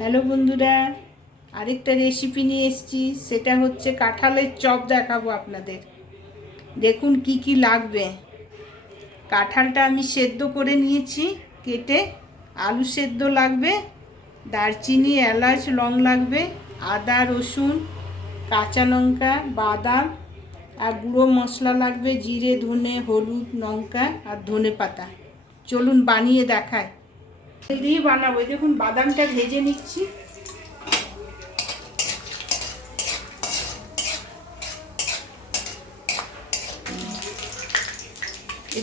Hello বন্ধুরা, আরেকটা recipe নিয়ে এসেছি। সেটা হচ্ছে কাঁঠালের চপ দেখাবো আপনাদের। দেখুন কি কি লাগবে। কাঁঠালটা আমি সেদ্ধ করে নিয়েছি কেটে। আলু সেদ্ধ লাগবে, দারচিনি, এলাচ, লং লাগবে, আদা, রসুন, কাঁচা লঙ্কা, বাদাম আর গুঁড়ো মশলা লাগবে, জিরে, ধনে, হলুদ, লঙ্কা আর ধনে পাতা। চলুন বানিয়ে দেখায়। তেল দিয়ে বানাবো। দেখুন বাদামটা ভেজে নিচ্ছি।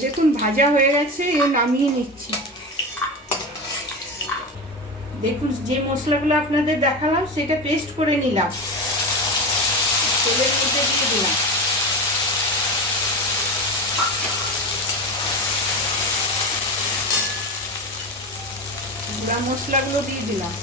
দেখুন ভাজা হয়ে গেছে, নামিয়ে নিচ্ছি। দেখুন যে মশলাগুলো আপনাদের দেখালাম সেটা পেস্ট করে নিলাম, তেলের মধ্যে দিয়ে দিলাম। গুঁড়া মশলাগুলো দিয়ে দিলাম।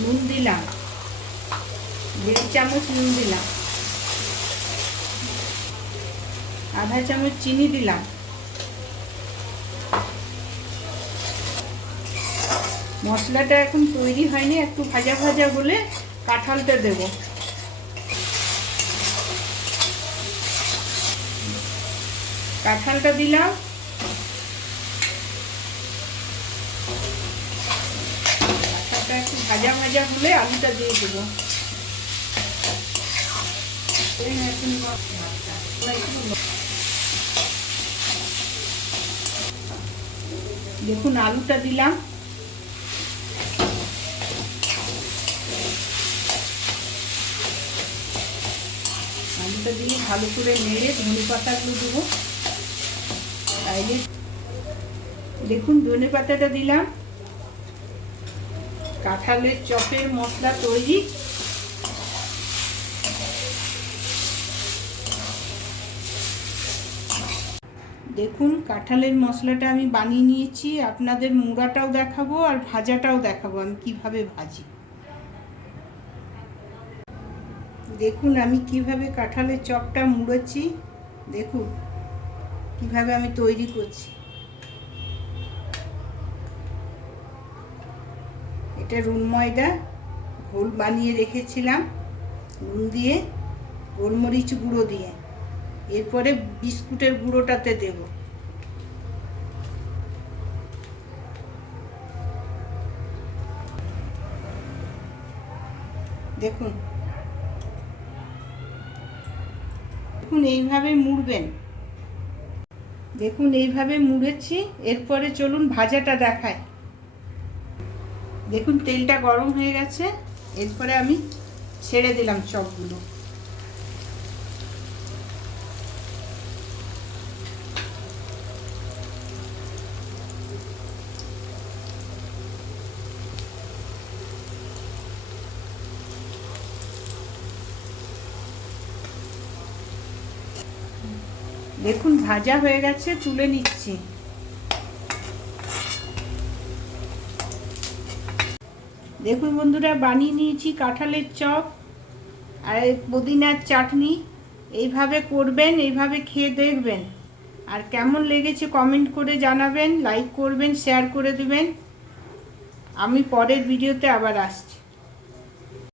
নুন দিলাম, 1.5 চামচ নুন দিলাম। আধা চামচ চিনি দিলাম। মশলাটা এখন তৈরি হয়নি, একটু ভাজা ভাজা হলে কাঁঠালটা দেব। কাঁঠালটা দিলাম। কাঁঠালটা একটু ভাজা ভাজা হলে আলুটা দিয়ে দেবো। দেখুন আলুটা দিলাম। আলুটা দিয়ে ভালো করে নেড়ে ধনে পাতাগুলো দেবো। তাইলে দেখুন ধনে পাতাটা দিলাম। কাঁঠালের চপের মশলা তৈরি। দেখুন কাঁঠালের মশলাটা আমি বানিয়ে নিয়েছি। আপনাদের মুড়াটাও দেখাবো আর ভাজাটাও দেখাবো আমি কিভাবে ভাজি। দেখুন আমি কিভাবে কাঁঠালের চপটা মুড়েছি। দেখুন কিভাবে আমি তৈরি করছি। এটা রুল ময়দা ঘোল বানিয়ে রেখেছিলাম নুন দিয়ে, গোলমরিচ গুঁড়ো দিয়ে। এরপরে বিস্কুটের গুঁড়োটাতে দেব। দেখুন দেখুন এইভাবে মুড়বেন। দেখুন এইভাবে মুড়েছি। এরপরে চলুন ভাজাটা দেখায়। দেখুন তেলটা গরম হয়ে গেছে। এরপরে আমি ছেড়ে দিলাম চপগুলো। দেখুন ভাজা হয়ে গেছে, তুলে নিচ্ছি। দেখুন বন্ধুরা বানিয়ে নিয়েছি কাঁঠালের চপ আর পুদিনার চাটনি। এইভাবে করবেন, এইভাবে খেয়ে দেখবেন। আর কেমন লেগেছে কমেন্ট করে জানাবেন, লাইক করবেন, শেয়ার করে দেবেন। আমি পরের ভিডিওতে আবার আসছি।